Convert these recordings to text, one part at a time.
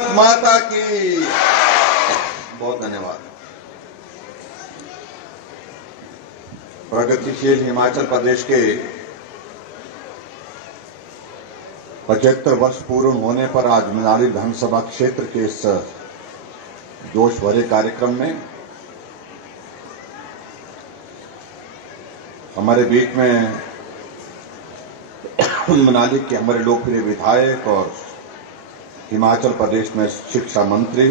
माता की बहुत धन्यवाद। प्रगतिशील हिमाचल प्रदेश के 75 वर्ष पूर्ण होने पर आज मनाली विधानसभा क्षेत्र के इस जोश भरे कार्यक्रम में हमारे बीच में मनाली के हमारे लोकप्रिय विधायक और हिमाचल प्रदेश में शिक्षा मंत्री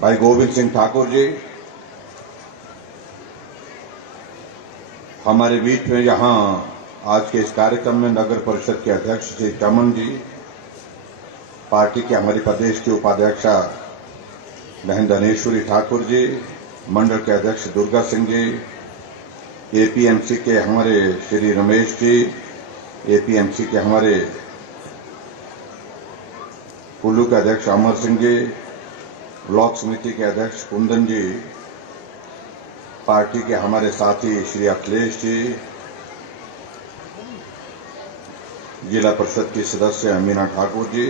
भाई गोविंद सिंह ठाकुर जी, हमारे बीच में यहां आज के इस कार्यक्रम में नगर परिषद के अध्यक्ष श्री चमन जी, पार्टी के हमारी प्रदेश की उपाध्यक्षा बहन धनेश्वरी ठाकुर जी, मंडल के अध्यक्ष दुर्गा सिंह जी, एपीएमसी के हमारे श्री रमेश जी, एपीएमसी के हमारे कुल्लू के अध्यक्ष अमर सिंह जी, ब्लॉक समिति के अध्यक्ष कुंदन जी, पार्टी के हमारे साथी श्री अखिलेश जी, जिला परिषद की सदस्य Amina Thakur ji,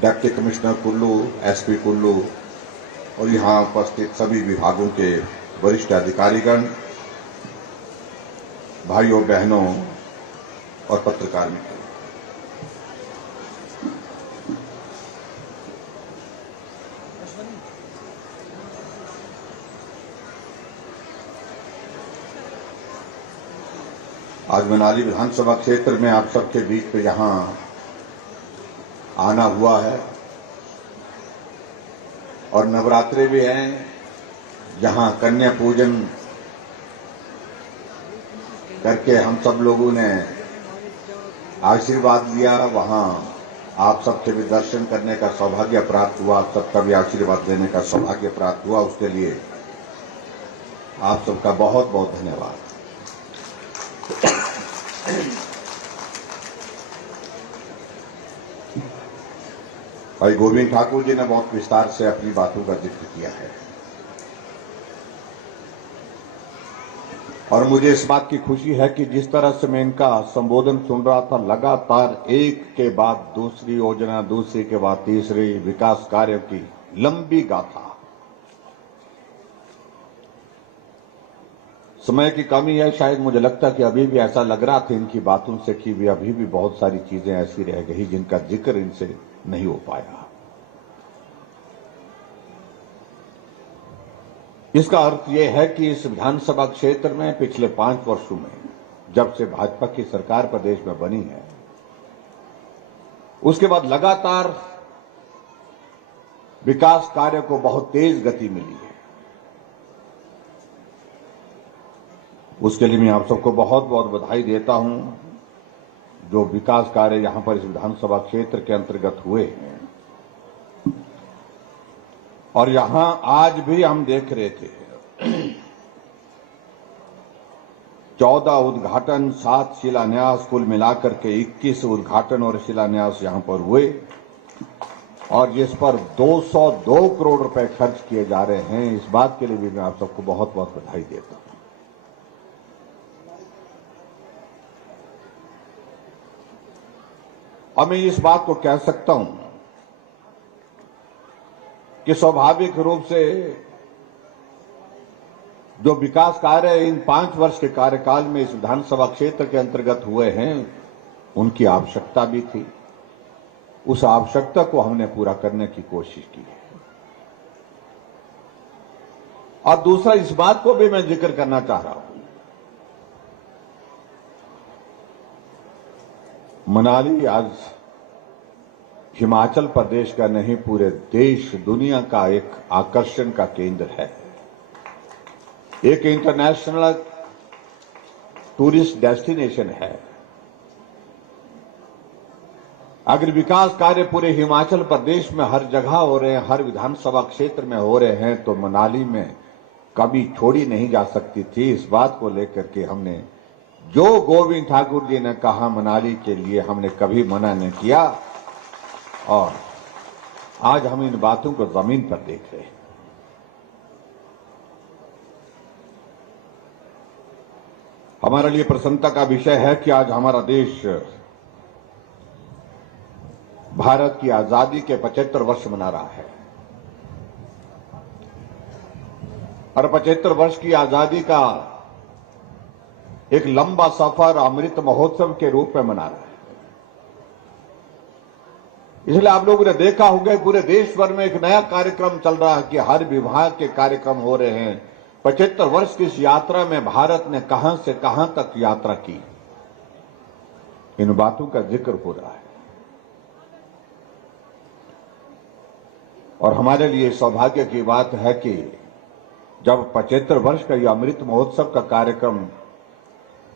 deputy commissioner Kullu, SP Kullu और यहां उपस्थित सभी विभागों के वरिष्ठ अधिकारीगण, भाइयों बहनों और पत्रकार मित्र, आज मनाली विधानसभा क्षेत्र में आप सबके बीच में यहां आना हुआ है और नवरात्रि भी हैं, जहां कन्या पूजन करके हम सब लोगों ने आशीर्वाद लिया, वहां आप सबके भी दर्शन करने का सौभाग्य प्राप्त हुआ, आप सबका भी आशीर्वाद देने का सौभाग्य प्राप्त हुआ। उसके लिए आप सबका बहुत बहुत धन्यवाद। भाई गोविंद ठाकुर जी ने बहुत विस्तार से अपनी बातों का जिक्र किया है और मुझे इस बात की खुशी है कि जिस तरह से मैं इनका संबोधन सुन रहा था, लगातार एक के बाद दूसरी योजना, दूसरी के बाद तीसरी विकास कार्य की लंबी गाथा। समय की कमी है, शायद मुझे लगता कि अभी भी ऐसा लग रहा था इनकी बातों से कि भी अभी भी बहुत सारी चीजें ऐसी रह गई जिनका जिक्र इनसे नहीं हो पाया। इसका अर्थ यह है कि इस विधानसभा क्षेत्र में पिछले 5 वर्षों में जब से भाजपा की सरकार प्रदेश में बनी है, उसके बाद लगातार विकास कार्य को बहुत तेज गति मिली है। उसके लिए मैं आप सबको बहुत बहुत बधाई देता हूं। जो विकास कार्य यहां पर इस विधानसभा क्षेत्र के अंतर्गत हुए हैं और यहां आज भी हम देख रहे थे 14 उद्घाटन, 7 शिलान्यास, कुल मिलाकर के 21 उद्घाटन और शिलान्यास यहां पर हुए और जिस पर 202 करोड़ रुपए खर्च किए जा रहे हैं। इस बात के लिए भी मैं आप सबको बहुत बहुत बधाई देता हूं। और मैं इस बात को कह सकता हूं कि स्वाभाविक रूप से जो विकास कार्य इन 5 वर्ष के कार्यकाल में इस विधानसभा क्षेत्र के अंतर्गत हुए हैं, उनकी आवश्यकता भी थी। उस आवश्यकता को हमने पूरा करने की कोशिश की है। और दूसरा, इस बात को भी मैं जिक्र करना चाह रहा हूं, मनाली आज हिमाचल प्रदेश का नहीं, पूरे देश दुनिया का एक आकर्षण का केंद्र है, एक इंटरनेशनल टूरिस्ट डेस्टिनेशन है। अगर विकास कार्य पूरे हिमाचल प्रदेश में हर जगह हो रहे हैं, हर विधानसभा क्षेत्र में हो रहे हैं, तो मनाली में कभी छोड़ी नहीं जा सकती थी। इस बात को लेकर के हमने, जो गोविंद ठाकुर जी ने कहा, मनाली के लिए हमने कभी मना नहीं किया और आज हम इन बातों को जमीन पर देख रहे हैं। हमारे लिए प्रसन्नता का विषय है कि आज हमारा देश भारत की आजादी के 75 वर्ष मना रहा है और 75 वर्ष की आजादी का एक लंबा सफर अमृत महोत्सव के रूप में मना रहा है। इसलिए आप लोगों ने देखा होगा पूरे देश भर में एक नया कार्यक्रम चल रहा है कि हर विभाग के कार्यक्रम हो रहे हैं। 75 वर्ष की इस यात्रा में भारत ने कहां से कहां तक यात्रा की, इन बातों का जिक्र हो रहा है। और हमारे लिए सौभाग्य की बात है कि जब 75 वर्ष का यह अमृत महोत्सव का कार्यक्रम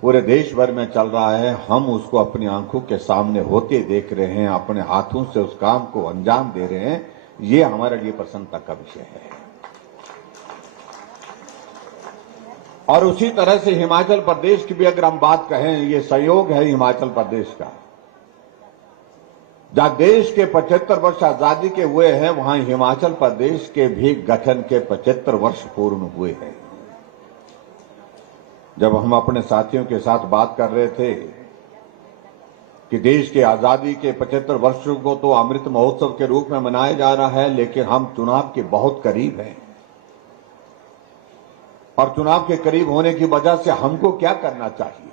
पूरे देश भर में चल रहा है, हम उसको अपनी आंखों के सामने होते देख रहे हैं, अपने हाथों से उस काम को अंजाम दे रहे हैं। ये हमारे लिए प्रसन्नता का विषय है। और उसी तरह से हिमाचल प्रदेश की भी अगर हम बात कहें, ये सहयोग है हिमाचल प्रदेश का। जहां देश के 75 वर्ष आजादी के हुए हैं, वहां हिमाचल प्रदेश के भी गठन के 75 वर्ष पूर्ण हुए हैं। जब हम अपने साथियों के साथ बात कर रहे थे कि देश के आजादी के 75 वर्षों को तो अमृत महोत्सव के रूप में मनाया जा रहा है, लेकिन हम चुनाव के बहुत करीब हैं और चुनाव के करीब होने की वजह से हमको क्या करना चाहिए।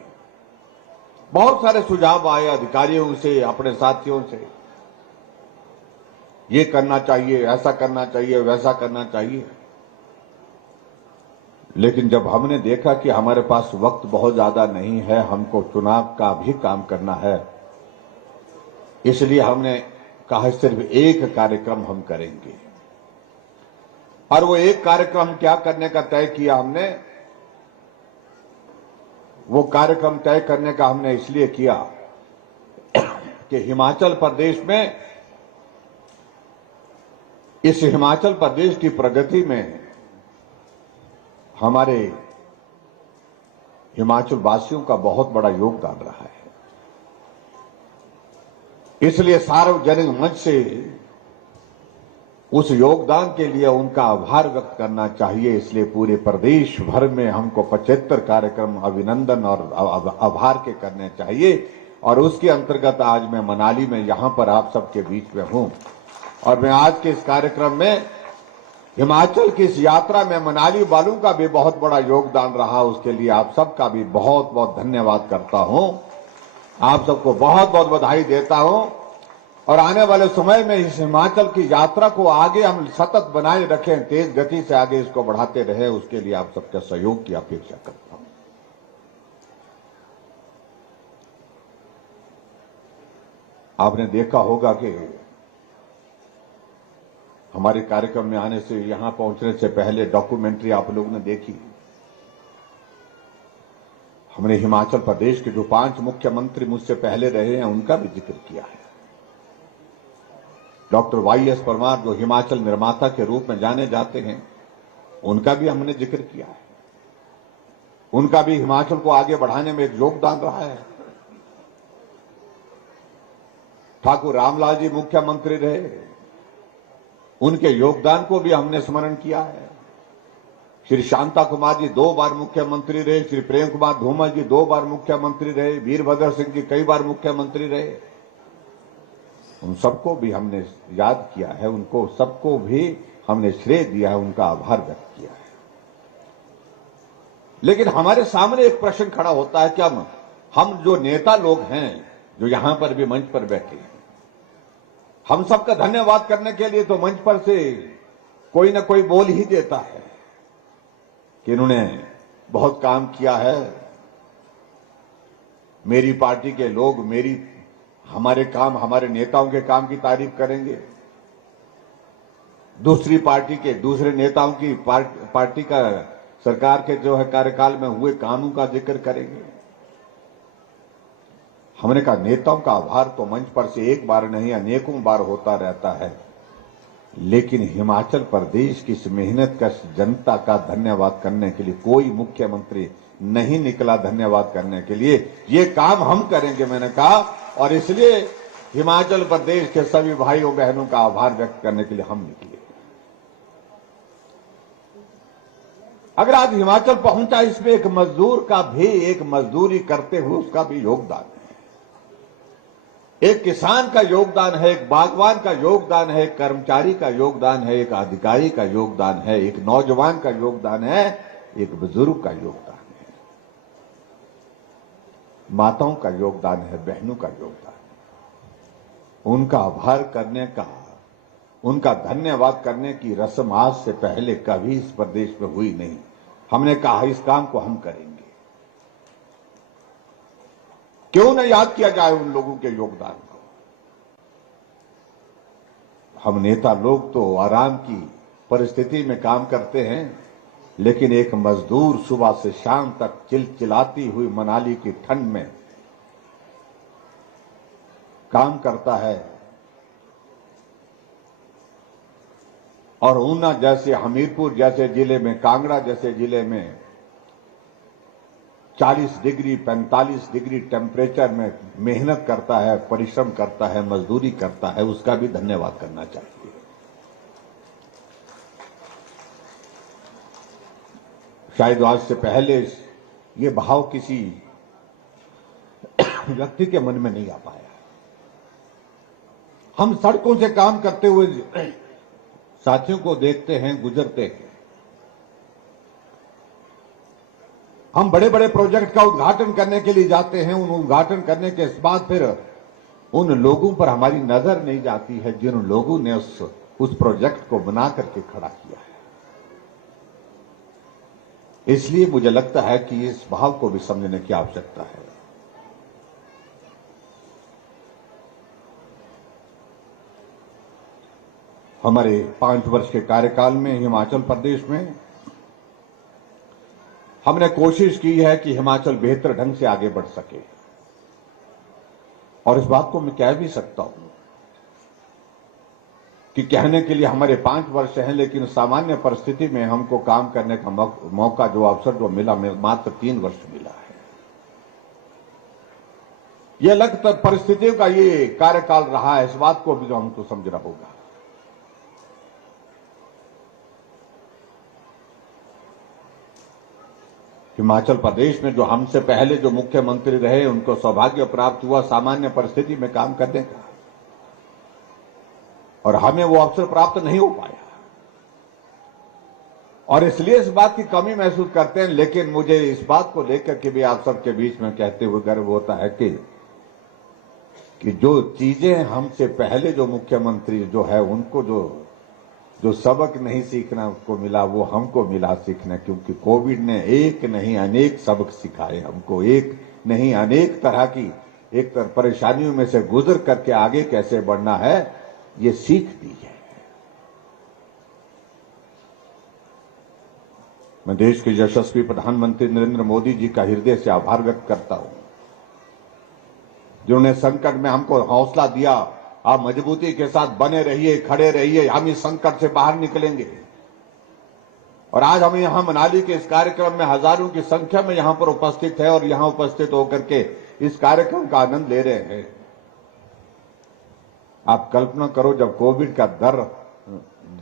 बहुत सारे सुझाव आए अधिकारियों से, अपने साथियों से, ये करना चाहिए, ऐसा करना चाहिए, वैसा करना चाहिए। लेकिन जब हमने देखा कि हमारे पास वक्त बहुत ज्यादा नहीं है, हमको चुनाव का भी काम करना है, इसलिए हमने कहा सिर्फ एक कार्यक्रम हम करेंगे। और वो एक कार्यक्रम क्या करने का तय किया हमने, वो कार्यक्रम तय करने का हमने इसलिए किया कि हिमाचल प्रदेश में, इस हिमाचल प्रदेश की प्रगति में हमारे हिमाचल वासियों का बहुत बड़ा योगदान रहा है। इसलिए सार्वजनिक मंच से उस योगदान के लिए उनका आभार व्यक्त करना चाहिए। इसलिए पूरे प्रदेश भर में हमको 75 कार्यक्रम अभिनंदन और आभार के करने चाहिए। और उसके अंतर्गत आज मैं मनाली में यहां पर आप सबके बीच में हूं और मैं आज के इस कार्यक्रम में हिमाचल की इस यात्रा में मनाली वालों का भी बहुत बड़ा योगदान रहा, उसके लिए आप सबका भी बहुत बहुत धन्यवाद करता हूं। आप सबको बहुत बहुत बधाई देता हूं और आने वाले समय में इस हिमाचल की यात्रा को आगे हम सतत बनाए रखें, तेज गति से आगे इसको बढ़ाते रहे, उसके लिए आप सबके सहयोग की अपेक्षा करता हूं। आपने देखा होगा कि हमारे कार्यक्रम में आने से, यहां पहुंचने से पहले डॉक्यूमेंट्री आप लोगों ने देखी। हमने हिमाचल प्रदेश के जो 5 मुख्यमंत्री मुझसे पहले रहे हैं उनका भी जिक्र किया है। डॉक्टर YS परमार जो हिमाचल निर्माता के रूप में जाने जाते हैं, उनका भी हमने जिक्र किया है। उनका भी हिमाचल को आगे बढ़ाने में एक योगदान रहा है। ठाकुर रामलाल जी मुख्यमंत्री रहे, उनके योगदान को भी हमने स्मरण किया है। श्री शांता कुमार जी 2 बार मुख्यमंत्री रहे, श्री प्रेम कुमार धूमल जी 2 बार मुख्यमंत्री रहे, वीरभद्र सिंह जी कई बार मुख्यमंत्री रहे। उन सबको भी हमने याद किया है, उनको सबको भी हमने श्रेय दिया है, उनका आभार व्यक्त किया है। लेकिन हमारे सामने एक प्रश्न खड़ा होता है कि हम जो नेता लोग हैं, जो यहां पर भी मंच पर बैठे हैं, हम सबका धन्यवाद करने के लिए तो मंच पर से कोई ना कोई बोल ही देता है कि इन्होंने बहुत काम किया है, मेरी पार्टी के लोग हमारे काम, हमारे नेताओं के काम की तारीफ करेंगे, दूसरी पार्टी के दूसरे नेताओं की पार्टी का सरकार के जो है कार्यकाल में हुए कामों का जिक्र करेंगे। हमने कहा नेताओं का आभार तो मंच पर से एक बार नहीं अनेकों बार होता रहता है, लेकिन हिमाचल प्रदेश की इस मेहनत का जनता का धन्यवाद करने के लिए कोई मुख्यमंत्री नहीं निकला धन्यवाद करने के लिए। ये काम हम करेंगे, मैंने कहा, और इसलिए हिमाचल प्रदेश के सभी भाइयों बहनों का आभार व्यक्त करने के लिए हम निकले। अगर आज हिमाचल पहुंचा, इसमें एक मजदूर का भी, एक मजदूरी करते हुए उसका भी योगदान है। एक किसान का योगदान है, एक बागवान का योगदान है, एक कर्मचारी का योगदान है, एक अधिकारी का योगदान है, एक नौजवान का योगदान है, एक बुजुर्ग का योगदान है, माताओं का योगदान है, बहनों का योगदान है। उनका आभार करने का, उनका धन्यवाद करने की रस्म आज से पहले कभी इस प्रदेश में हुई नहीं। हमने कहा इस काम को हम करेंगे। क्यों न याद किया जाए उन लोगों के योगदान को। हम नेता लोग तो आराम की परिस्थिति में काम करते हैं, लेकिन एक मजदूर सुबह से शाम तक चिलचिलाती हुई मनाली की ठंड में काम करता है और ऊना जैसे, हमीरपुर जैसे जिले में, कांगड़ा जैसे जिले में 40 डिग्री 45 डिग्री टेम्परेचर में मेहनत करता है, परिश्रम करता है, मजदूरी करता है, उसका भी धन्यवाद करना चाहिए। शायद आज से पहले ये भाव किसी व्यक्ति के मन में नहीं आ पाया। हम सड़कों से काम करते हुए साथियों को देखते हैं, गुजरते हैं। हम बड़े बड़े प्रोजेक्ट का उद्घाटन करने के लिए जाते हैं। उन उद्घाटन करने के बाद फिर उन लोगों पर हमारी नजर नहीं जाती है जिन लोगों ने उस प्रोजेक्ट को बना करके खड़ा किया है। इसलिए मुझे लगता है कि इस भाव को भी समझने की आवश्यकता है। हमारे 5 वर्ष के कार्यकाल में हिमाचल प्रदेश में हमने कोशिश की है कि हिमाचल बेहतर ढंग से आगे बढ़ सके, और इस बात को मैं कह भी सकता हूं कि कहने के लिए हमारे 5 वर्ष हैं, लेकिन सामान्य परिस्थिति में हमको काम करने का मौका, जो अवसर जो मिला, मात्र 3 वर्ष मिला है। यह अलग परिस्थितियों का ये कार्यकाल रहा है, इस बात को भी जो हमको समझना होगा। हिमाचल प्रदेश में जो हमसे पहले जो मुख्यमंत्री रहे, उनको सौभाग्य प्राप्त हुआ सामान्य परिस्थिति में काम करने का, और हमें वो अवसर प्राप्त नहीं हो पाया, और इसलिए इस बात की कमी महसूस करते हैं। लेकिन मुझे इस बात को लेकर के भी आप सबके बीच में कहते हुए गर्व होता है कि जो चीजें हमसे पहले जो मुख्यमंत्री जो है, उनको जो सबक नहीं सीखना उसको मिला, वो हमको मिला सीखना। क्योंकि कोविड ने एक नहीं अनेक सबक सिखाए हमको, एक नहीं अनेक तरह की एक परेशानियों में से गुजर करके आगे कैसे बढ़ना है, ये सीख दी है। मैं देश के यशस्वी प्रधानमंत्री नरेंद्र मोदी जी का हृदय से आभार व्यक्त करता हूं, जिन्होंने संकट में हमको हौसला दिया। आप मजबूती के साथ बने रहिए, खड़े रहिए, हम इस संकट से बाहर निकलेंगे। और आज हम यहां मनाली के इस कार्यक्रम में हजारों की संख्या में यहां पर उपस्थित है, और यहां उपस्थित होकर के इस कार्यक्रम का आनंद ले रहे हैं। आप कल्पना करो, जब कोविड का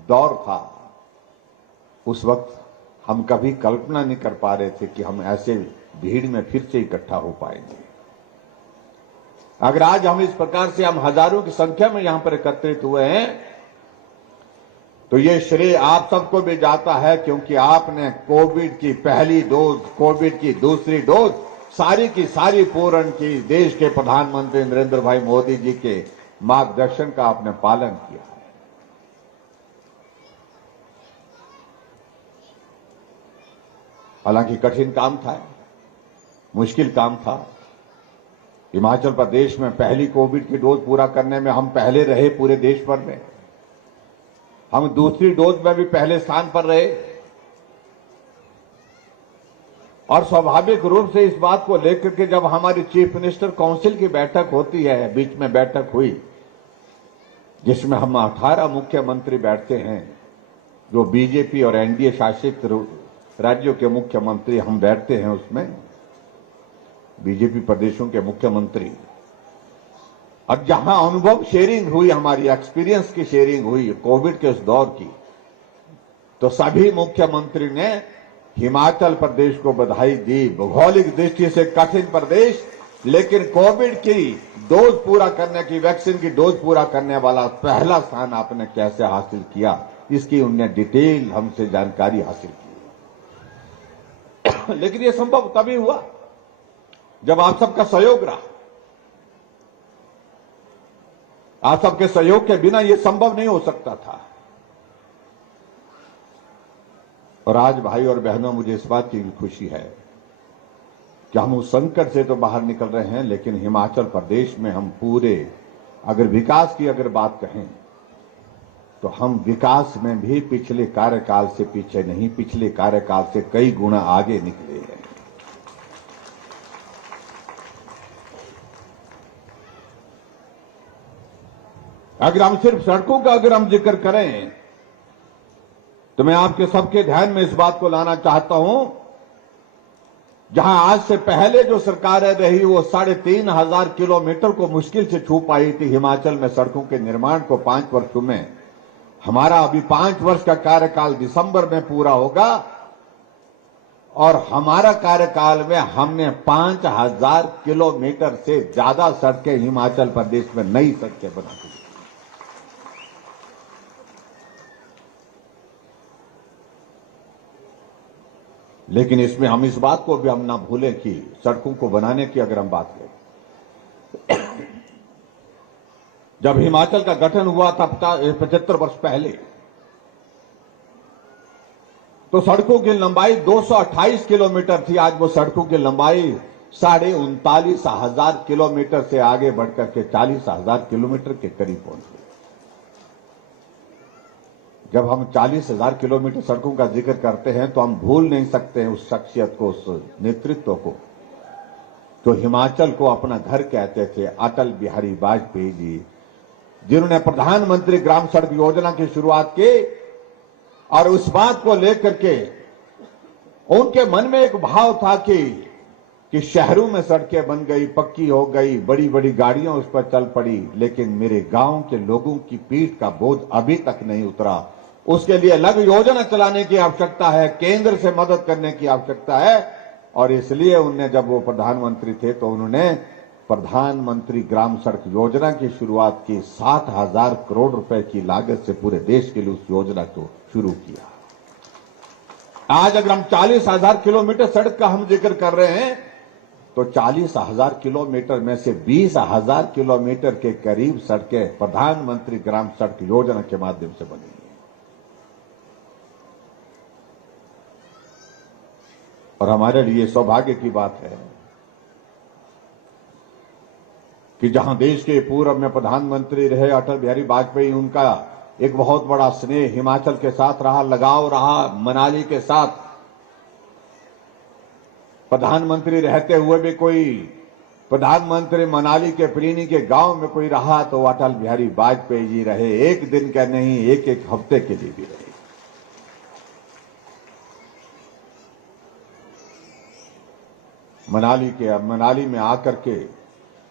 दौर था, उस वक्त हम कभी कल्पना नहीं कर पा रहे थे कि हम ऐसे भीड़ में फिर से इकट्ठा हो पाएंगे। अगर आज हम इस प्रकार से हम हजारों की संख्या में यहां पर एकत्रित हुए हैं, तो ये श्रेय आप सबको भी जाता है, क्योंकि आपने कोविड की पहली डोज, कोविड की दूसरी डोज सारी की सारी पूर्ण की देश के प्रधानमंत्री नरेंद्र भाई मोदी जी के मार्गदर्शन का आपने पालन किया है। हालांकि कठिन काम था, मुश्किल काम था। हिमाचल प्रदेश में पहली कोविड की डोज पूरा करने में हम पहले रहे पूरे देश भर में। हम दूसरी डोज में भी पहले स्थान पर रहे, और स्वाभाविक रूप से इस बात को लेकर के जब हमारी चीफ मिनिस्टर काउंसिल की बैठक होती है, बीच में बैठक हुई जिसमें हम 18 मुख्यमंत्री बैठते हैं, जो बीजेपी और एनडीए शासित राज्यों के मुख्यमंत्री हम बैठते हैं, उसमें बीजेपी प्रदेशों के मुख्यमंत्री। अब जहां अनुभव शेयरिंग हुई, हमारी एक्सपीरियंस की शेयरिंग हुई कोविड के उस दौर की, तो सभी मुख्यमंत्री ने हिमाचल प्रदेश को बधाई दी। भौगोलिक दृष्टि से कठिन प्रदेश, लेकिन कोविड की डोज पूरा करने की, वैक्सीन की डोज पूरा करने वाला पहला स्थान आपने कैसे हासिल किया, इसकी उनने डिटेल हमसे जानकारी हासिल की। लेकिन यह संभव तभी हुआ जब आप सबका सहयोग रहा। आप सबके सहयोग के बिना यह संभव नहीं हो सकता था। और आज भाई और बहनों, मुझे इस बात की भी खुशी है कि हम उस संकट से तो बाहर निकल रहे हैं, लेकिन हिमाचल प्रदेश में हम पूरे, अगर विकास की अगर बात कहें तो हम विकास में भी पिछले कार्यकाल से पीछे नहीं, पिछले कार्यकाल से कई गुना आगे निकले हैं। अगर हम सिर्फ सड़कों का अगर हम जिक्र करें तो मैं आपके सबके ध्यान में इस बात को लाना चाहता हूं, जहां आज से पहले जो सरकारें रही वो 3,500 किलोमीटर को मुश्किल से छू पाई थी हिमाचल में सड़कों के निर्माण को 5 वर्षों में। हमारा अभी 5 वर्ष का कार्यकाल दिसंबर में पूरा होगा और हमारा कार्यकाल में हमने 5,000 किलोमीटर से ज्यादा सड़कें हिमाचल प्रदेश में नई सड़कें बना दी। लेकिन इसमें हम इस बात को भी हम ना भूलें कि सड़कों को बनाने की अगर हम बात करें, जब हिमाचल का गठन हुआ था 75 वर्ष पहले, तो सड़कों की लंबाई 228 किलोमीटर थी। आज वो सड़कों की लंबाई 39,500 किलोमीटर से आगे बढ़कर के 40,000 किलोमीटर के करीब पहुंच गई। जब हम 40,000 किलोमीटर सड़कों का जिक्र करते हैं तो हम भूल नहीं सकते हैं उस शख्सियत को, उस नेतृत्व को जो हिमाचल को अपना घर कहते थे, अटल बिहारी वाजपेयी जी, जिन्होंने प्रधानमंत्री ग्राम सड़क योजना की शुरुआत की। और उस बात को लेकर के उनके मन में एक भाव था कि शहरों में सड़कें बन गई, पक्की हो गई, बड़ी बड़ी गाड़ियां उस पर चल पड़ी, लेकिन मेरे गांव के लोगों की पीठ का बोझ अभी तक नहीं उतरा। उसके लिए अलग योजना चलाने की आवश्यकता है, केंद्र से मदद करने की आवश्यकता है। और इसलिए उन्हें, जब वो प्रधानमंत्री थे तो उन्होंने प्रधानमंत्री ग्राम सड़क योजना की शुरुआत की। 7,000 करोड़ रुपए की लागत से पूरे देश के लिए उस योजना को शुरू किया। आज अगर हम 40,000 किलोमीटर सड़क का हम जिक्र कर रहे हैं तो 40,000 किलोमीटर में से 20,000 किलोमीटर के करीब सड़कें प्रधानमंत्री ग्राम सड़क योजना के माध्यम से बनी है। और हमारे लिए सौभाग्य की बात है कि जहां देश के पूर्व में प्रधानमंत्री रहे अटल बिहारी वाजपेयी, उनका एक बहुत बड़ा स्नेह हिमाचल के साथ रहा, लगाव रहा। मनाली के साथ प्रधानमंत्री रहते हुए भी कोई प्रधानमंत्री मनाली के प्रीनी के गांव में कोई रहा तो अटल बिहारी वाजपेयी जी रहे। एक दिन का नहीं, एक एक हफ्ते के लिए भी रहे। मनाली में आकर के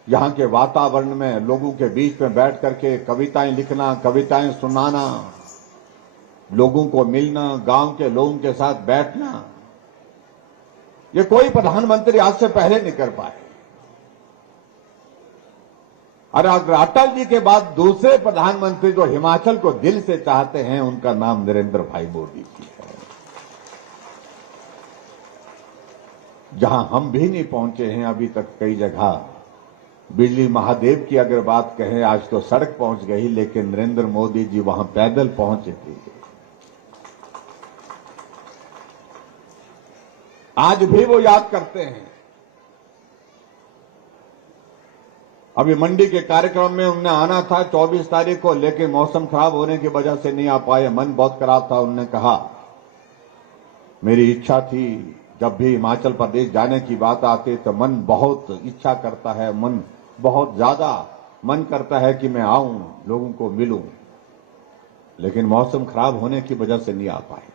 यहां के वातावरण में लोगों के बीच में बैठ करके कविताएं लिखना, कविताएं सुनाना, लोगों को मिलना, गांव के लोगों के साथ बैठना, ये कोई प्रधानमंत्री आज से पहले नहीं कर पाए। और अटल जी के बाद दूसरे प्रधानमंत्री जो हिमाचल को दिल से चाहते हैं, उनका नाम नरेंद्र भाई मोदी जी है। जहां हम भी नहीं पहुंचे हैं अभी तक कई जगह, बिजली महादेव की अगर बात कहें, आज तो सड़क पहुंच गई, लेकिन नरेंद्र मोदी जी वहां पैदल पहुंचे थे। आज भी वो याद करते हैं। अभी मंडी के कार्यक्रम में उन्हें आना था 24 तारीख को, लेकिन मौसम खराब होने की वजह से नहीं आ पाए। मन बहुत खराब था। उन्होंने कहा, मेरी इच्छा थी, जब भी हिमाचल प्रदेश जाने की बात आती तो मन बहुत इच्छा करता है, मन बहुत ज्यादा मन करता है कि मैं आऊं, लोगों को मिलूं, लेकिन मौसम खराब होने की वजह से नहीं आ पाए।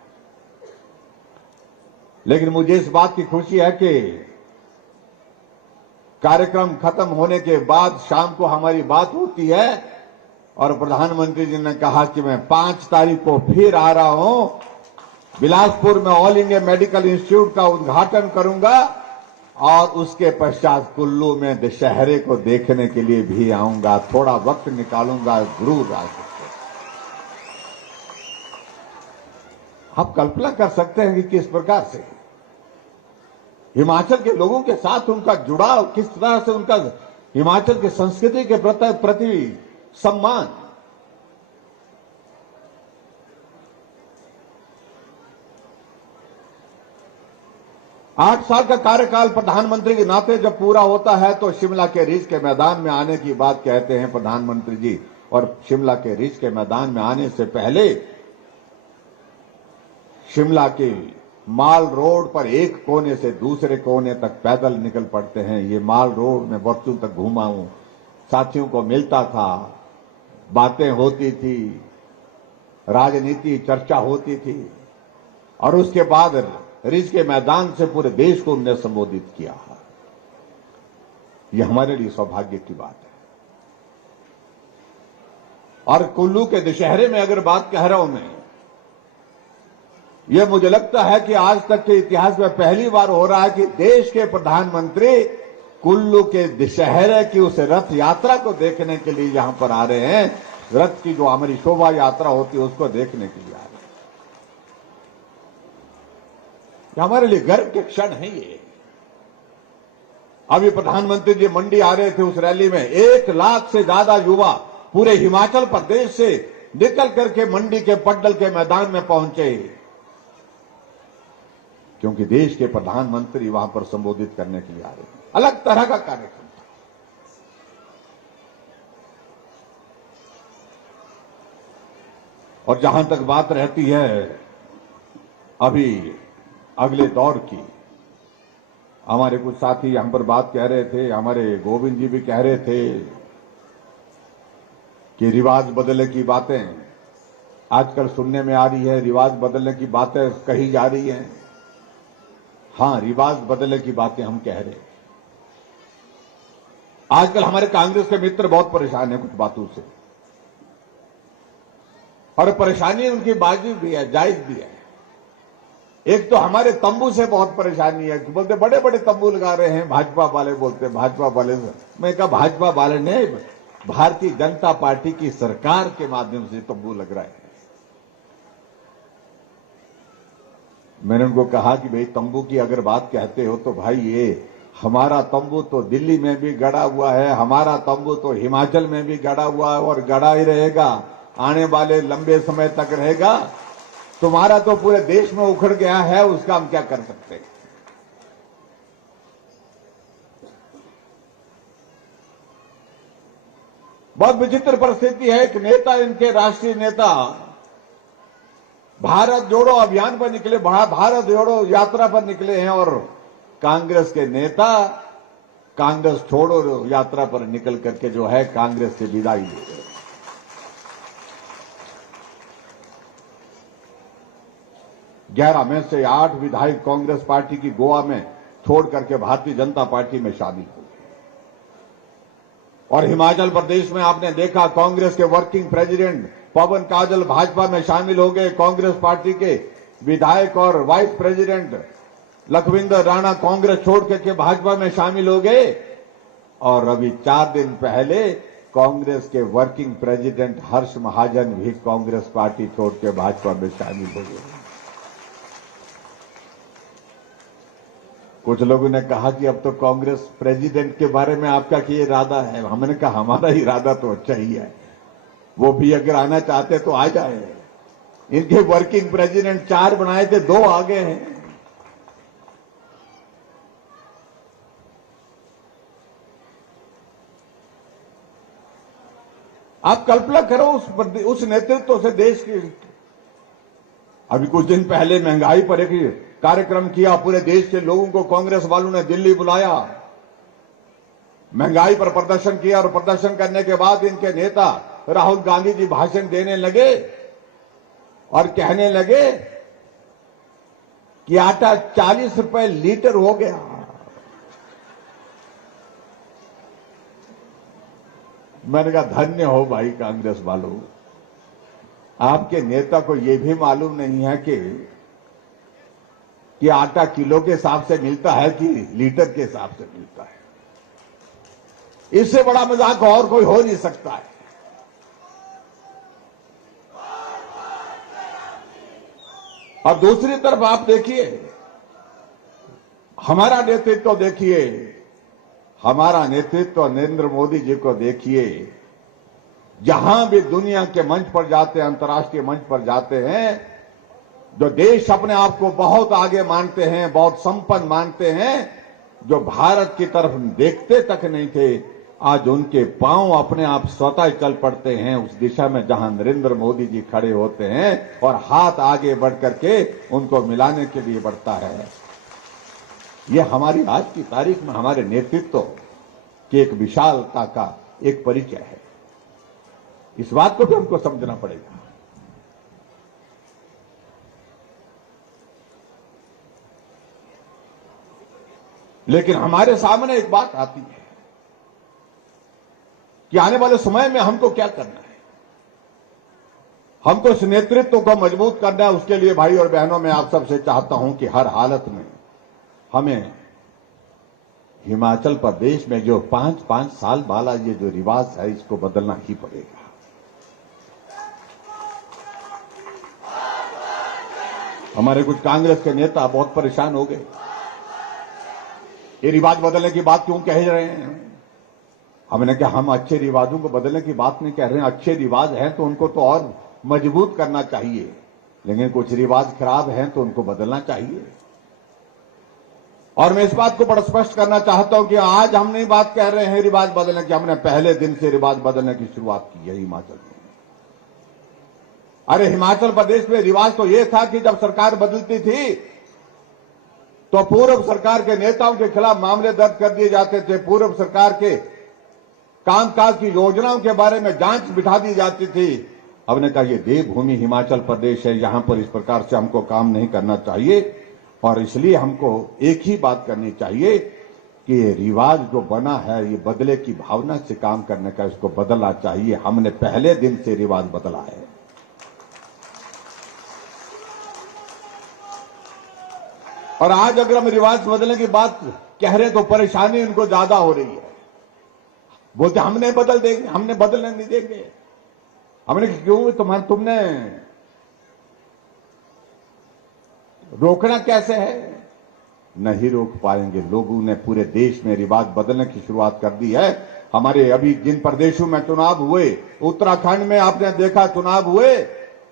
लेकिन मुझे इस बात की खुशी है कि कार्यक्रम खत्म होने के बाद शाम को हमारी बात होती है और प्रधानमंत्री जी ने कहा कि मैं 5 तारीख को फिर आ रहा हूं, बिलासपुर में ऑल इंडिया मेडिकल इंस्टीट्यूट का उद्घाटन करूंगा और उसके पश्चात कुल्लू में दशहरे को देखने के लिए भी आऊंगा। थोड़ा वक्त निकालूंगा जरूर आ सकते। आप कल्पना कर सकते हैं कि किस प्रकार से हिमाचल के लोगों के साथ उनका जुड़ाव, किस तरह से उनका हिमाचल की संस्कृति के प्रति सम्मान। आठ साल का कार्यकाल प्रधानमंत्री के नाते जब पूरा होता है तो शिमला के रिज के मैदान में आने की बात कहते हैं प्रधानमंत्री जी। और शिमला के रिज के मैदान में आने से पहले शिमला के माल रोड पर एक कोने से दूसरे कोने तक पैदल निकल पड़ते हैं। ये माल रोड में वर्षों तक घूमा हूं, साथियों को मिलता था, बातें होती थी, राजनीति चर्चा होती थी। और उसके बाद रिज के मैदान से पूरे देश को उन्होंने संबोधित किया। यह हमारे लिए सौभाग्य की बात है। और कुल्लू के दशहरे में अगर बात कह रहा हूं मैं, यह मुझे लगता है कि आज तक के इतिहास में पहली बार हो रहा है कि देश के प्रधानमंत्री कुल्लू के दशहरे की उस रथ यात्रा को देखने के लिए यहां पर आ रहे हैं। रथ की जो हमारी शोभा यात्रा होती है उसको देखने के लिए आ रहे हैं। हमारे लिए गर्व के क्षण है ये। अभी प्रधानमंत्री जी मंडी आ रहे थे, उस रैली में 1 लाख से ज्यादा युवा पूरे हिमाचल प्रदेश से निकल करके मंडी के पड्डल के मैदान में पहुंचे, क्योंकि देश के प्रधानमंत्री वहां पर संबोधित करने के लिए आ रहे हैं। अलग तरह का कार्यक्रम था। और जहां तक बात रहती है अभी अगले दौर की, हमारे कुछ साथी यहां पर बात कह रहे थे, हमारे गोविंद जी भी कह रहे थे कि रिवाज बदलने की बातें आजकल सुनने में आ रही है। रिवाज बदलने की बातें कही जा रही हैं। हां, रिवाज बदलने की बातें हम कह रहे हैं। आजकल हमारे कांग्रेस के मित्र बहुत परेशान हैं कुछ बातों से, और परेशानी उनकी बाजी भी है, जायज भी है। एक तो हमारे तंबू से बहुत परेशानी है। बोलते बड़े बड़े तंबू लगा रहे हैं भाजपा वाले, बोलते भाजपा वाले। मैं कहा भाजपा वाले ने, भारतीय जनता पार्टी की सरकार के माध्यम से तंबू लग रहा है। मैंने उनको कहा कि भाई तंबू की अगर बात कहते हो तो भाई ये हमारा तंबू तो दिल्ली में भी गड़ा हुआ है, हमारा तंबू तो हिमाचल में भी गड़ा हुआ है और गड़ा ही रहेगा, आने वाले लंबे समय तक रहेगा। तुम्हारा तो पूरे देश में उखड़ गया है, उसका हम क्या कर सकते हैं। बहुत विचित्र परिस्थिति है। एक नेता, इनके राष्ट्रीय नेता भारत जोड़ो अभियान पर निकले, भारत जोड़ो यात्रा पर निकले हैं, और कांग्रेस के नेता कांग्रेस छोड़ो यात्रा पर निकल करके जो है कांग्रेस से विदाई ले गए। 11 में से 8 विधायक कांग्रेस पार्टी की गोवा में छोड़ करके भारतीय जनता पार्टी में शामिल हो गए। और हिमाचल प्रदेश में आपने देखा कांग्रेस के वर्किंग प्रेसिडेंट पवन काजल भाजपा में शामिल हो गए। कांग्रेस पार्टी के विधायक और वाइस प्रेसिडेंट लखविंदर राणा कांग्रेस छोड़ करके भाजपा में शामिल हो गए। और अभी 4 दिन पहले कांग्रेस के वर्किंग प्रेसिडेंट हर्ष महाजन भी कांग्रेस पार्टी छोड़ के भाजपा में शामिल हो गए। कुछ लोगों ने कहा कि अब तो कांग्रेस प्रेसिडेंट के बारे में आपका क्या इरादा है। हमने कहा हमारा इरादा तो अच्छा ही है, वो भी अगर आना चाहते तो आ जाए। इनके वर्किंग प्रेसिडेंट 4 बनाए थे, 2 आ गए हैं। आप कल्पना करो उस नेतृत्व से देश की। अभी कुछ दिन पहले महंगाई पर एक कार्यक्रम किया, पूरे देश के लोगों को कांग्रेस वालों ने दिल्ली बुलाया, महंगाई पर प्रदर्शन किया। और प्रदर्शन करने के बाद इनके नेता राहुल गांधी जी भाषण देने लगे और कहने लगे कि आटा 40 रुपए लीटर हो गया। मैंने कहा धन्य हो भाई कांग्रेस वालों, आपके नेता को यह भी मालूम नहीं है कि कि आटा किलो के हिसाब से मिलता है कि लीटर के हिसाब से मिलता है। इससे बड़ा मजाक और कोई हो नहीं सकता है। और दूसरी तरफ आप देखिए, हमारा नेतृत्व देखिए, हमारा नेतृत्व नरेंद्र मोदी जी को देखिए, जहां भी दुनिया के मंच पर जाते हैं, अंतर्राष्ट्रीय मंच पर जाते हैं, जो देश अपने आप को बहुत आगे मानते हैं, बहुत संपन्न मानते हैं, जो भारत की तरफ देखते तक नहीं थे, आज उनके पांव अपने आप स्वतः चल पड़ते हैं उस दिशा में जहां नरेंद्र मोदी जी खड़े होते हैं और हाथ आगे बढ़ करके उनको मिलाने के लिए बढ़ता है। यह हमारी आज की तारीख में हमारे नेतृत्व की एक विशालता का एक परिचय है। इस बात को भी हमको समझना पड़ेगा। लेकिन हमारे सामने एक बात आती है कि आने वाले समय में हमको क्या करना है। हमको इस नेतृत्व को मजबूत करना है। उसके लिए भाई और बहनों, मैं आप सबसे चाहता हूं कि हर हालत में हमें हिमाचल प्रदेश में जो 5-5 साल वाला ये जो रिवाज है, इसको बदलना ही पड़ेगा। हमारे कुछ कांग्रेस के नेता बहुत परेशान हो गए। ये रिवाज बदलने की बात क्यों कह रहे हैं? हमने कहा हम अच्छे रिवाजों को बदलने की बात नहीं कह रहे हैं। अच्छे रिवाज हैं तो उनको तो और मजबूत करना चाहिए, लेकिन कुछ रिवाज खराब हैं तो उनको बदलना चाहिए। और मैं इस बात को बड़ा स्पष्ट करना चाहता हूं कि आज हम नहीं बात कह रहे हैं रिवाज बदलने की, हमने पहले दिन से रिवाज बदलने की शुरुआत की है हिमाचल में। अरे हिमाचल प्रदेश में रिवाज तो यह था कि जब सरकार बदलती थी तो पूर्व सरकार के नेताओं के खिलाफ मामले दर्ज कर दिए जाते थे। पूर्व सरकार के कामकाज की योजनाओं के बारे में जांच बिठा दी जाती थी। हमने कहा यह देवभूमि हिमाचल प्रदेश है, यहां पर इस प्रकार से हमको काम नहीं करना चाहिए। और इसलिए हमको एक ही बात करनी चाहिए कि ये रिवाज जो बना है, ये बदले की भावना से काम करने का, इसको बदलना चाहिए। हमने पहले दिन से रिवाज बदला है। और आज अगर हम रिवाज बदलने की बात कह रहे हैं तो परेशानी उनको ज्यादा हो रही है। बोलते हमने बदल देंगे, हमने बदलने नहीं देंगे। हमने क्यों? तुमने रोकना कैसे है? नहीं रोक पाएंगे। लोगों ने पूरे देश में रिवाज बदलने की शुरुआत कर दी है। हमारे अभी जिन प्रदेशों में चुनाव हुए, उत्तराखंड में आपने देखा चुनाव हुए,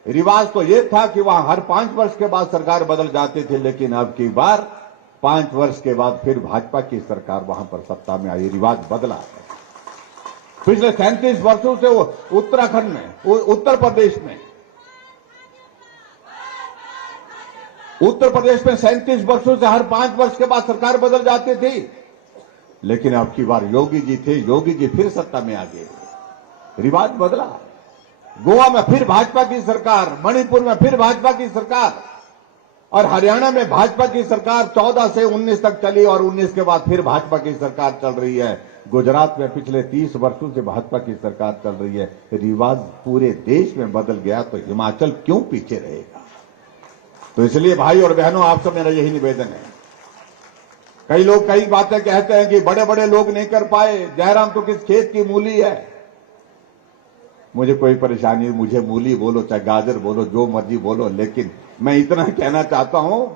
रिवाज तो ये था कि वहां हर 5 वर्ष के बाद सरकार बदल जाती थी, लेकिन अब की बार 5 वर्ष के बाद फिर भाजपा की सरकार वहां पर सत्ता में आई। रिवाज बदला है। पिछले 37 वर्षों से उत्तराखंड में, उत्तर प्रदेश में 37 वर्षों से हर 5 वर्ष के बाद सरकार बदल जाती थी, लेकिन अब की बार योगी जी थे, योगी जी फिर सत्ता में आ गए। रिवाज बदला है। गोवा में फिर भाजपा की सरकार, मणिपुर में फिर भाजपा की सरकार, और हरियाणा में भाजपा की सरकार 14 से 19 तक चली और 19 के बाद फिर भाजपा की सरकार चल रही है। गुजरात में पिछले 30 वर्षों से भाजपा की सरकार चल रही है। रिवाज पूरे देश में बदल गया तो हिमाचल क्यों पीछे रहेगा? तो इसलिए भाई और बहनों, आप सब मेरा यही निवेदन है। कई लोग कई बातें कहते हैं कि बड़े बड़े लोग नहीं कर पाए, जयराम तो किस खेत की मूली है। मुझे कोई परेशानी, मुझे मूली बोलो चाहे गाजर बोलो, जो मर्जी बोलो, लेकिन मैं इतना कहना चाहता हूं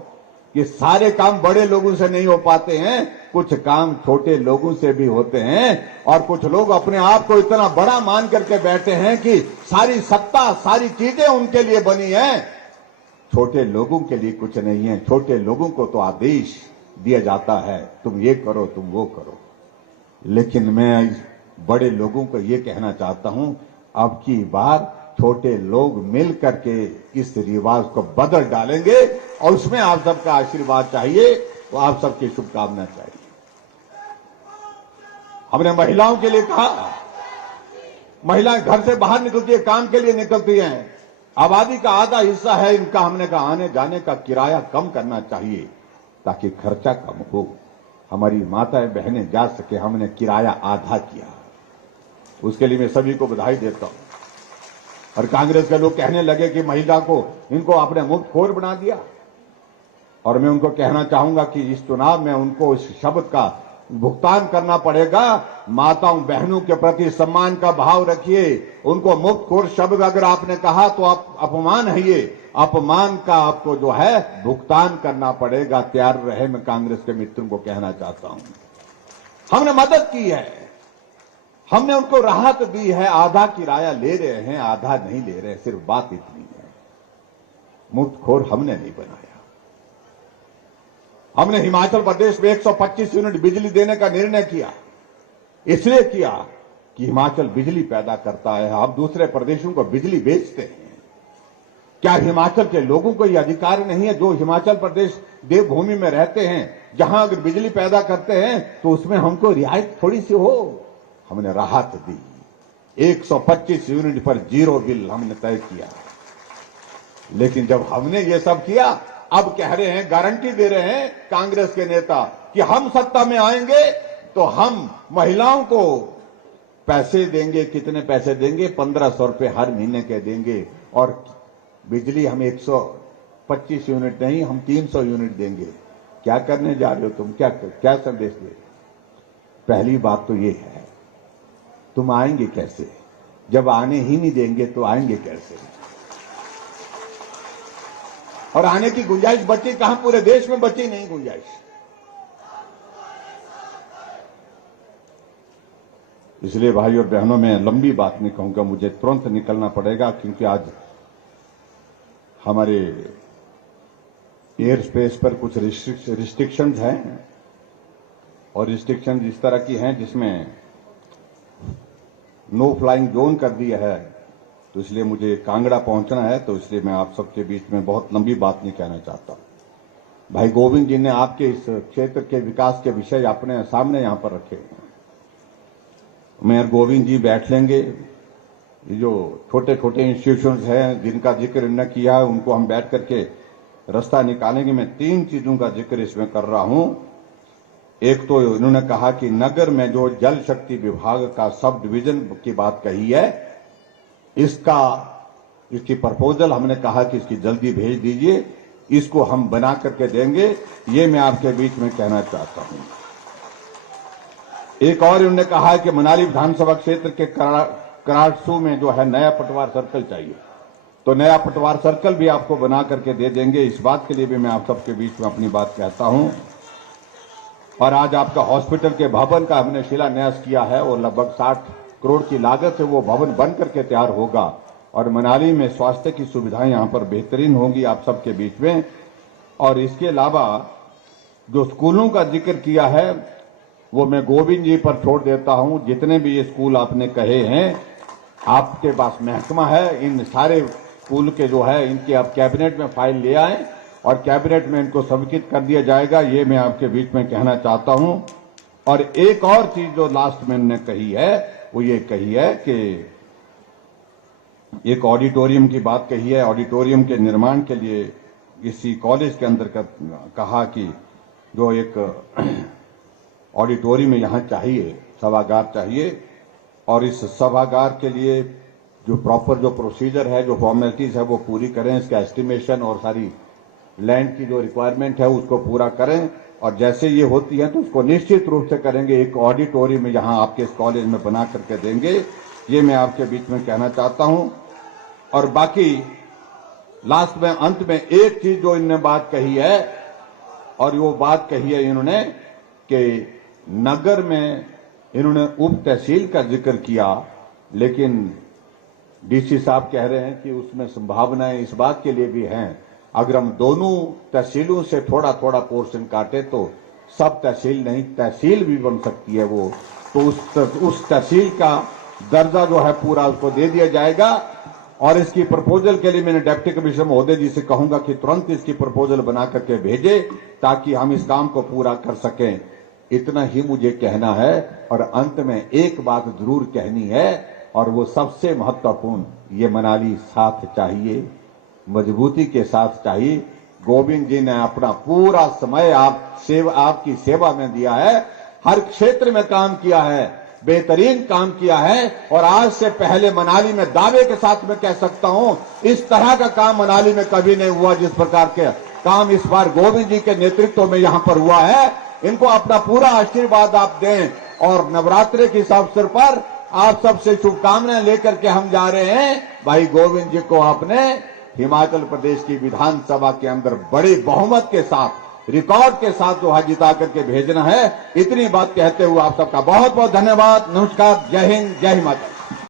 कि सारे काम बड़े लोगों से नहीं हो पाते हैं, कुछ काम छोटे लोगों से भी होते हैं। और कुछ लोग अपने आप को इतना बड़ा मान करके बैठे हैं कि सारी सत्ता, सारी चीजें उनके लिए बनी हैं। छोटे लोगों के लिए कुछ नहीं है। छोटे लोगों को तो आदेश दिया जाता है, तुम ये करो, तुम वो करो। लेकिन मैं बड़े लोगों को ये कहना चाहता हूं, अब की बार छोटे लोग मिल करके इस रिवाज को बदल डालेंगे और उसमें आप सबका आशीर्वाद चाहिए, तो आप सबकी शुभकामना चाहिए। हमने महिलाओं के लिए कहा, महिलाएं घर से बाहर निकलती है, काम के लिए निकलती हैं। आबादी का आधा हिस्सा है इनका। हमने कहा आने जाने का किराया कम करना चाहिए ताकि खर्चा कम हो, हमारी माताएं बहनें जा सके। हमने किराया आधा किया, उसके लिए मैं सभी को बधाई देता हूं। और कांग्रेस के लोग कहने लगे कि महिला को, इनको आपने मुफ्तखोर बना दिया। और मैं उनको कहना चाहूंगा कि इस चुनाव में उनको इस शब्द का भुगतान करना पड़ेगा। माताओं बहनों के प्रति सम्मान का भाव रखिए। उनको मुफ्तखोर शब्द अगर आपने कहा तो आप अपमान है, ये अपमान का आपको जो है भुगतान करना पड़ेगा। तैयार रहे, मैं कांग्रेस के मित्रों को कहना चाहता हूं। हमने मदद की है, हमने उनको राहत दी है। आधा किराया ले रहे हैं, आधा नहीं ले रहे, सिर्फ बात इतनी है। मुफ्तखोर हमने नहीं बनाया। हमने हिमाचल प्रदेश में 125 यूनिट बिजली देने का निर्णय किया, इसलिए किया कि हिमाचल बिजली पैदा करता है। आप दूसरे प्रदेशों को बिजली बेचते हैं। क्या हिमाचल के लोगों को यह अधिकार नहीं है जो हिमाचल प्रदेश देवभूमि में रहते हैं, जहां अगर बिजली पैदा करते हैं तो उसमें हमको रियायत थोड़ी सी हो? हमने राहत दी। 125 यूनिट पर 0 बिल हमने तय किया। लेकिन जब हमने ये सब किया, अब कह रहे हैं, गारंटी दे रहे हैं कांग्रेस के नेता कि हम सत्ता में आएंगे तो हम महिलाओं को पैसे देंगे। कितने पैसे देंगे? 1500 रुपए हर महीने के देंगे। और बिजली हम 125 यूनिट नहीं, हम 300 यूनिट देंगे। क्या करने जा रहे हो तुम? क्या संदेश दे? पहली बात तो ये है, तुम आएंगे कैसे? जब आने ही नहीं देंगे तो आएंगे कैसे? और आने की गुंजाइश बची कहां? पूरे देश में बची नहीं गुंजाइश। इसलिए भाई और बहनों, मैं लंबी बात नहीं कहूंगा, मुझे तुरंत निकलना पड़ेगा, क्योंकि आज हमारे एयर स्पेस पर कुछ रिस्ट्रिक्शंस हैं। और रिस्ट्रिक्शन इस तरह की हैं जिसमें नो फ्लाइंग जोन कर दिया है। तो इसलिए मुझे कांगड़ा पहुंचना है, तो इसलिए मैं आप सबके बीच में बहुत लंबी बात नहीं कहना चाहता। भाई गोविंद जी ने आपके इस क्षेत्र के विकास के विषय अपने सामने यहां पर रखे हैं। मेयर गोविंद जी बैठ लेंगे। ये जो छोटे छोटे इंस्टीट्यूशंस हैं जिनका जिक्र न किया है, उनको हम बैठ करके रास्ता निकालेंगे। मैं 3 चीजों का जिक्र इसमें कर रहा हूं। एक तो इन्होंने कहा कि नगर में जो जल शक्ति विभाग का सब डिवीजन की बात कही है, इसकी प्रपोजल हमने कहा कि इसकी जल्दी भेज दीजिए, इसको हम बना करके देंगे। ये मैं आपके बीच में कहना चाहता हूं। एक और इन्होंने कहा है कि मनाली विधानसभा क्षेत्र के कराड़सू में जो है नया पटवार सर्कल चाहिए, तो नया पटवार सर्कल भी आपको बना करके दे देंगे। इस बात के लिए भी मैं आप सबके बीच में अपनी बात कहता हूं। और आज आपका हॉस्पिटल के भवन का हमने शिलान्यास किया है और लगभग 60 करोड़ की लागत से वो भवन बन करके तैयार होगा और मनाली में स्वास्थ्य की सुविधाएं यहां पर बेहतरीन होंगी आप सबके बीच में। और इसके अलावा जो स्कूलों का जिक्र किया है वो मैं गोविंद जी पर छोड़ देता हूं। जितने भी ये स्कूल आपने कहे हैं, आपके पास महकमा है, इन सारे स्कूल के जो है इनके आप कैबिनेट में फाइल ले आए और कैबिनेट में इनको स्वीकृत कर दिया जाएगा। ये मैं आपके बीच में कहना चाहता हूं। और एक और चीज जो लास्ट में मैंने कही है वो ये कही है कि एक ऑडिटोरियम की बात कही है। ऑडिटोरियम के निर्माण के लिए इसी कॉलेज के अंदर कहा कि जो एक ऑडिटोरियम यहां चाहिए, सभागार चाहिए। और इस सभागार के लिए जो प्रॉपर जो प्रोसीजर है, जो फॉर्मेलिटीज है वो पूरी करें। इसका एस्टिमेशन और सारी लैंड की जो रिक्वायरमेंट है उसको पूरा करें। और जैसे ये होती है तो उसको निश्चित रूप से करेंगे। एक ऑडिटोरियम यहां आपके इस कॉलेज में बना करके देंगे। ये मैं आपके बीच में कहना चाहता हूं। और बाकी लास्ट में अंत में एक चीज जो इन्होंने बात कही है, और वो बात कही है इन्होंने कि नगर में इन्होंने उप तहसील का जिक्र किया, लेकिन डीसी साहब कह रहे हैं कि उसमें संभावनाएं इस बात के लिए भी हैं, अगर हम दोनों तहसीलों से थोड़ा थोड़ा पोर्शन काटे तो सब तहसील नहीं, तहसील भी बन सकती है वो। तो उस तहसील का दर्जा जो है पूरा उसको दे दिया जाएगा। और इसकी प्रपोजल के लिए मैंने डिप्टी कमिश्नर महोदय जी से कहूंगा कि तुरंत इसकी प्रपोजल बना करके भेजे ताकि हम इस काम को पूरा कर सकें। इतना ही मुझे कहना है। और अंत में एक बात जरूर कहनी है, और वो सबसे महत्वपूर्ण, ये मनाली साथ चाहिए, मजबूती के साथ चाहिए। गोविंद जी ने अपना पूरा समय आपकी सेवा में दिया है, हर क्षेत्र में काम किया है, बेहतरीन काम किया है। और आज से पहले मनाली में दावे के साथ मैं कह सकता हूं, इस तरह का काम मनाली में कभी नहीं हुआ जिस प्रकार के काम इस बार गोविंद जी के नेतृत्व में यहाँ पर हुआ है। इनको अपना पूरा आशीर्वाद आप दें और नवरात्रि के इस अवसर पर आप सबसे शुभकामनाएं लेकर के हम जा रहे हैं। भाई गोविंद जी को आपने हिमाचल प्रदेश की विधानसभा के अंदर बड़ी बहुमत के साथ, रिकॉर्ड के साथ जो है जिता करके भेजना है। इतनी बात कहते हुए आप सबका बहुत बहुत धन्यवाद। नमस्कार, जय हिंद, जय हिमाचल।